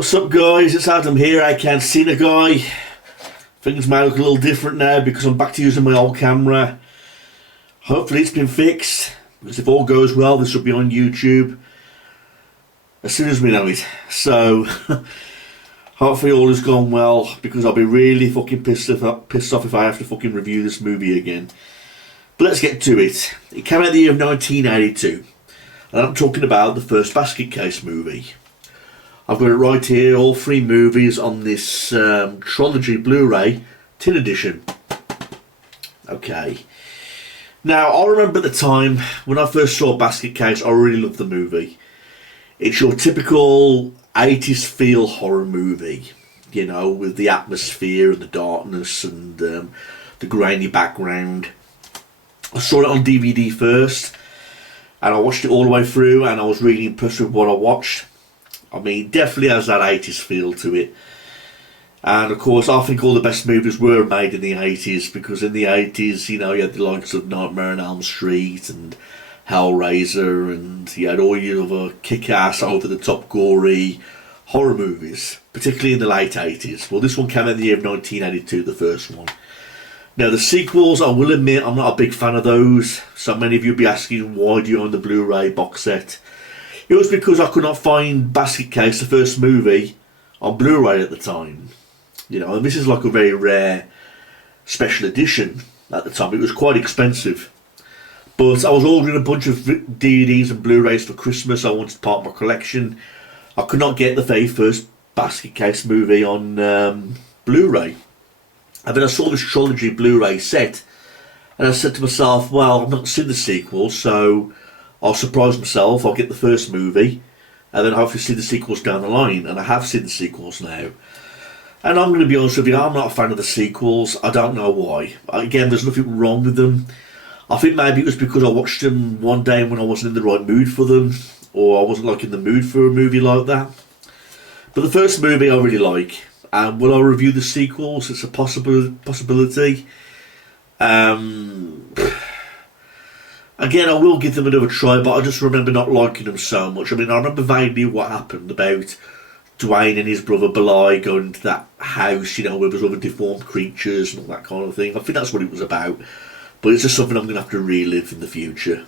What's up guys, it's Adam here, I Can't See the Guy. Things might look a little different now because I'm back to using my old camera. Hopefully it's been fixed, because if all goes well this will be on YouTube as soon as we know it. So hopefully all has gone well, because I'll be really fucking pissed off if I have to fucking review this movie again. But let's get to it. It came out in the year of 1982, and I'm talking about the first Basket Case movie. I've got it right here, all three movies on this trilogy Blu-ray tin edition. Okay. Now, I remember at the time when I first saw Basket Case, I really loved the movie. It's your typical 80s feel horror movie, you know, with the atmosphere and the darkness and the grainy background. I saw it on DVD first, and I watched it all the way through, and I was really impressed with what I watched. I mean, definitely has that 80s feel to it. And of course, I think all the best movies were made in the 80s, because in the 80s, you know, you had the likes of Nightmare on Elm Street and Hellraiser, and you had all your other kick-ass, over-the-top, gory horror movies, particularly in the late 80s. Well, this one came out in the year of 1982, the first one. Now, the sequels, I will admit, I'm not a big fan of those. So many of you will be asking, why do you own the Blu-ray box set? It was because I could not find Basket Case, the first movie, on Blu-ray at the time. You know, and this is like a very rare special edition at the time. It was quite expensive. But I was ordering a bunch of DVDs and Blu-rays for Christmas. I wanted part of my collection. I could not get the very first Basket Case movie on Blu-ray. And then I saw this trilogy Blu-ray set, and I said to myself, well, I've not seen the sequel, so I'll surprise myself, I'll get the first movie, and then hopefully see the sequels down the line. And I have seen the sequels now. And I'm going to be honest with you, I'm not a fan of the sequels. I don't know why. Again, there's nothing wrong with them. I think maybe it was because I watched them one day when I wasn't in the right mood for them, or I wasn't like in the mood for a movie like that. But the first movie I really like. And will I review the sequels? It's a possibility. Again, I will give them another try, but I just remember not liking them so much. I mean, I remember vaguely what happened about Dwayne and his brother Bly going into that house, you know, where there was other deformed creatures and all that kind of thing. I think that's what it was about. But it's just something I'm going to have to relive in the future.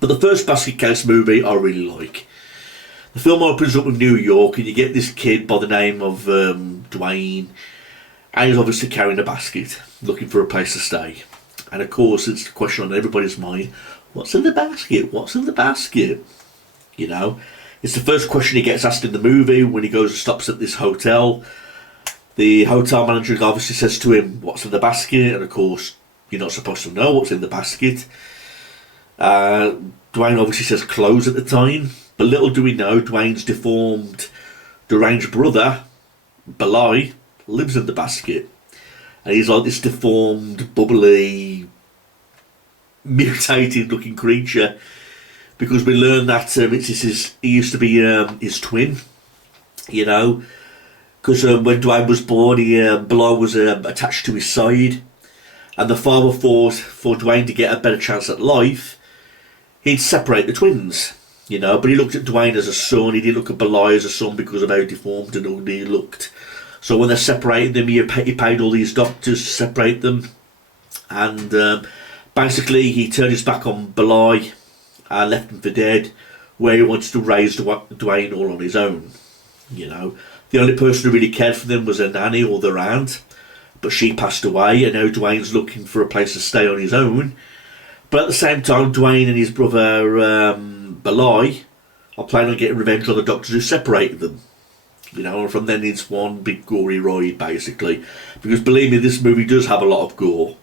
But the first Basket Case movie I really like. The film opens up with New York, and you get this kid by the name of Dwayne, and he's obviously carrying a basket, looking for a place to stay. And of course, it's the question on everybody's mind, what's in the basket? What's in the basket? You know, it's the first question he gets asked in the movie when he goes and stops at this hotel. The hotel manager obviously says to him, what's in the basket? And of course, you're not supposed to know what's in the basket. Dwayne obviously says clothes at the time. But little do we know, Dwayne's deformed, deranged brother, Bly, lives in the basket. And he's like this deformed, bubbly, mutated looking creature, because we learn that he used to be his twin, you know, because when Dwayne was born, Bly was attached to his side, and the father thought for Dwayne to get a better chance at life, he'd separate the twins, you know, but he looked at Dwayne as a son, he didn't look at Bly as a son because of how deformed and ugly he looked. So when they separated them, he paid all these doctors to separate them. And basically he turned his back on Bly and left him for dead, where he wanted to raise Dwayne all on his own. You know, the only person who really cared for them was their nanny or their aunt, but she passed away, and now Dwayne's looking for a place to stay on his own. But at the same time, Dwayne and his brother Bly are planning on getting revenge on the doctors who separated them. You know, and from then it's one big gory ride, basically. Because believe me, this movie does have a lot of gore.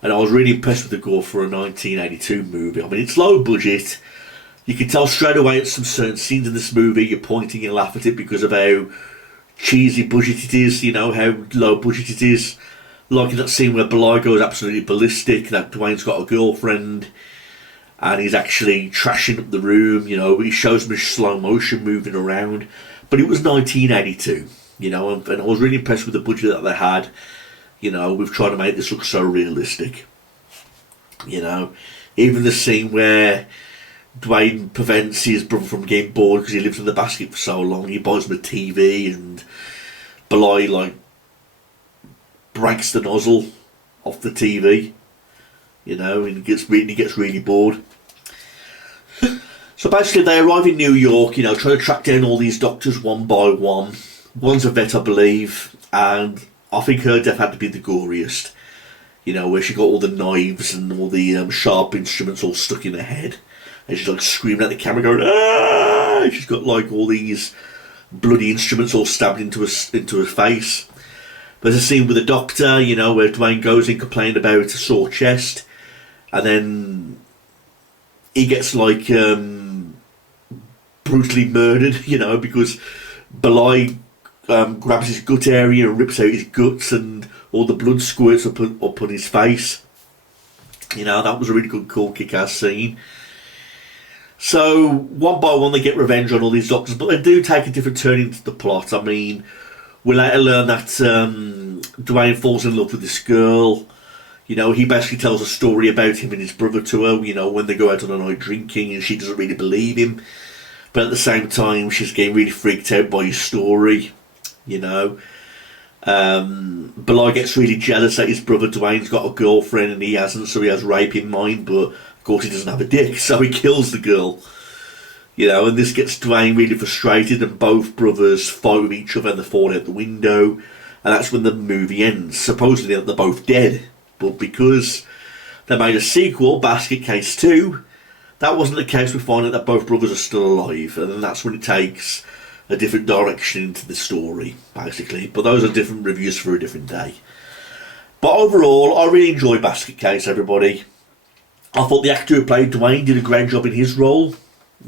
And I was really impressed with the gore for a 1982 movie. I mean, it's low budget. You can tell straight away at some certain scenes in this movie, you're pointing and laugh at it because of how cheesy budget it is, you know, how low budget it is. Like in that scene where Bly goes absolutely ballistic, that Dwayne's got a girlfriend, and he's actually trashing up the room, you know, he shows me slow motion moving around. But it was 1982, you know, and I was really impressed with the budget that they had. You know, we've tried to make this look so realistic. You know, even the scene where Dwayne prevents his brother from getting bored because he lives in the basket for so long. He buys him a TV, and Bly like breaks the nozzle off the TV, and he gets really bored. So basically, they arrive in New York, trying to track down all these doctors one by one. One's a vet, I believe, and I think her death had to be the goriest. Where she got all the knives and all the sharp instruments all stuck in her head. And she's like screaming at the camera going, "Ah!" She's got like all these bloody instruments all stabbed into her face. There's a scene with the doctor, where Dwayne goes in complaining about a sore chest. And then he gets like brutally murdered, because Bly grabs his gut area and rips out his guts, and all the blood squirts up on his face. That was a really good, cool, kick-ass scene. So one by one they get revenge on all these doctors, but they do take a different turn into the plot. I mean, we later learn that Dwayne falls in love with this girl. He basically tells a story about him and his brother to her, when they go out on a night drinking, and she doesn't really believe him. But at the same time, she's getting really freaked out by his story, Bly gets really jealous that his brother Dwayne's got a girlfriend and he hasn't, so he has rape in mind, but of course he doesn't have a dick, so he kills the girl. And this gets Dwayne really frustrated, and both brothers fight with each other and they fall out the window, and that's when the movie ends. Supposedly they're both dead, but because they made a sequel, Basket Case 2, that wasn't the case. We find out that both brothers are still alive, and then that's when it takes a different direction into the story, basically. But those are different reviews for a different day. But overall, I really enjoyed Basket Case, everybody. I thought the actor who played Dwayne did a great job in his role.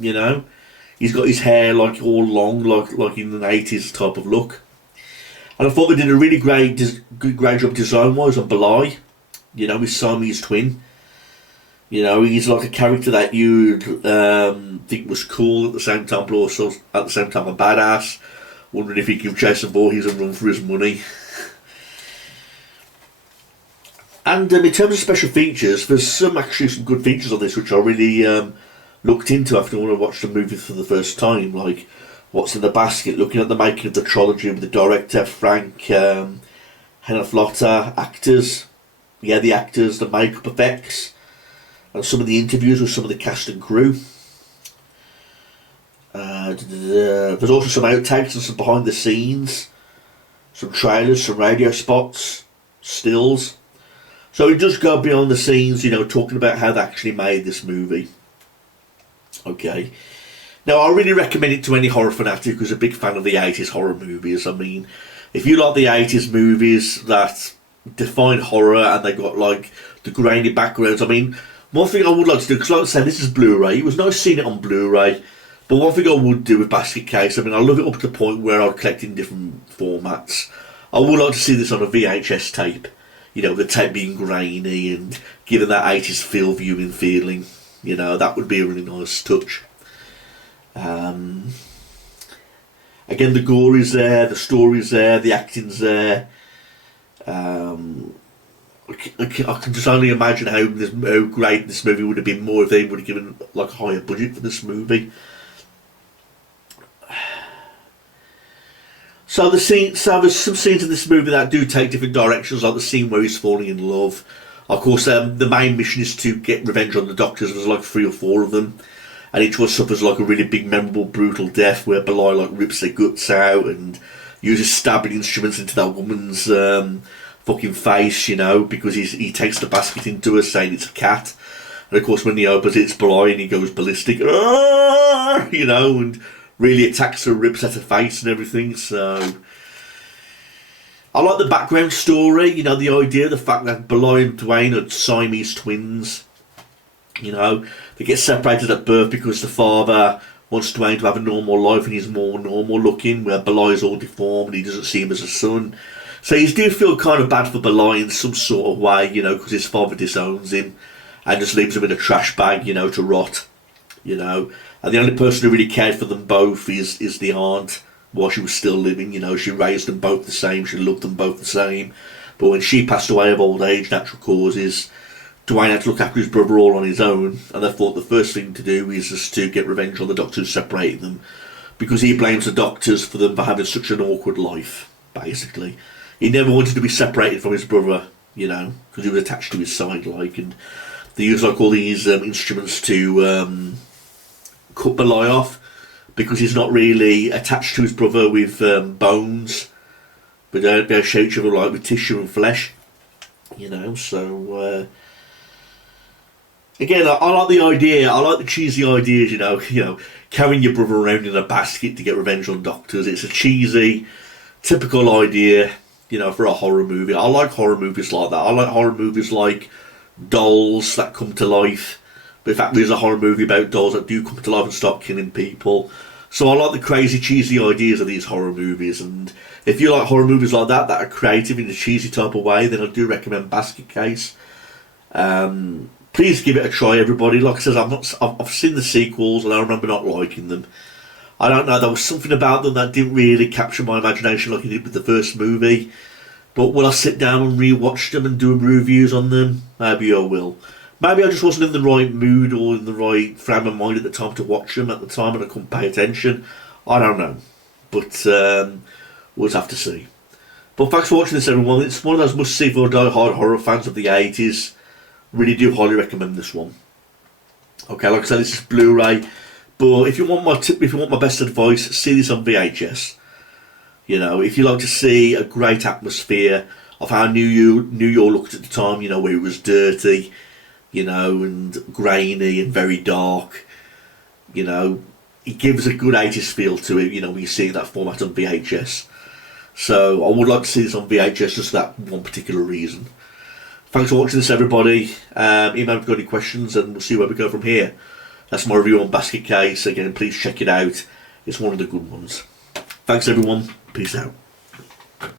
He's got his hair like all long, like in an 80s type of look. And I thought they did a really great job design-wise on Bly. His Siamese twin. He's like a character that you'd think was cool at the same time, but also at the same time a badass. Wondering if he'd give Jason Voorhees a run for his money. And in terms of special features, there's some good features on this which I really looked into after I watched the movie for the first time, like what's in the basket, looking at the making of the trilogy with the director, Frank Henenlotter, actors, the actors, the makeup effects, and some of the interviews with some of the cast and crew. There's also some outtakes and some behind the scenes, some trailers, some radio spots, stills. So it does go beyond the scenes, talking about how they actually made this movie. Okay. Now, I really recommend it to any horror fanatic who's a big fan of the 80s horror movies. I mean, if you like the 80s movies that define horror and they got like the grainy backgrounds, I mean, one thing I would like to do, because like I said, this is Blu-ray. It was nice seeing it on Blu-ray. But one thing I would do with Basket Case, I mean, I love it up to the point where I'll collect in different formats. I would like to see this on a VHS tape. The tape being grainy and giving that 80s feel, viewing feeling. That would be a really nice touch. Again, the gore is there, the story's there, the acting's there. I can just only imagine how great this movie would have been more if they would have given like a higher budget for this movie. So there's some scenes in this movie that do take different directions, like the scene where he's falling in love. Of course, the main mission is to get revenge on the doctors. There's like 3 or 4 of them, and each one suffers like a really big, memorable, brutal death where Bly like rips their guts out and uses stabbing instruments into that woman's fucking face, because he takes the basket into her, saying it's a cat. And of course, when he opens it, it's Bly, and he goes ballistic, and really attacks her, rips at her face and everything. So I like the background story, the idea, the fact that Bly and Dwayne are Siamese twins. They get separated at birth because the father wants Dwayne to have a normal life and he's more normal looking, where Bly is all deformed and he doesn't see him as a son. So you do feel kind of bad for Bly in some sort of way, because his father disowns him and just leaves him in a trash bag, to rot. And the only person who really cared for them both is the aunt while she was still living. She raised them both the same, she loved them both the same. But when she passed away of old age, natural causes, Dwayne had to look after his brother all on his own, and they thought the first thing to do is just to get revenge on the doctors separating them, because he blames the doctors for them for having such an awkward life, basically. He never wanted to be separated from his brother, you know, because he was attached to his side, like, and they used like all these instruments to cut the lie off, because he's not really attached to his brother with bones, but they'll show each other like with tissue and flesh, you know. So again, I like the idea. I like the cheesy ideas, you know, carrying your brother around in a basket to get revenge on doctors. It's a cheesy, typical idea, you know, for a horror movie. I like horror movies like that. I like horror movies like dolls that come to life. But in fact, there's a horror movie about dolls that do come to life and start killing people. So I like the crazy, cheesy ideas of these horror movies. And if you like horror movies like that are creative in a cheesy type of way, then I do recommend Basket Case. Please give it a try, everybody. Like I said, I've seen the sequels and I remember not liking them. I don't know, there was something about them that didn't really capture my imagination like it did with the first movie. But will I sit down and rewatch them and do reviews on them? Maybe I will. Maybe I just wasn't in the right mood or in the right frame of mind at the time to watch them at the time and I couldn't pay attention. I don't know. But we'll have to see. But thanks for watching this, everyone. It's one of those must-see for die-hard horror fans of the 80s. Really do highly recommend this one. Okay, like I said, this is Blu-ray. But if you want my tip, if you want my best advice, see this on VHS. You know, if you like to see a great atmosphere of how New York looked at the time, you know, where it was dirty, you know, and grainy and very dark, you know, it gives a good 80s feel to it, you know, when you see that format on VHS. So I would like to see this on VHS just for that one particular reason. Thanks for watching this, everybody. Email if you've got any questions and we'll see where we go from here. That's my review on Basket Case. Again, please check it out. It's one of the good ones. Thanks, everyone. Peace out.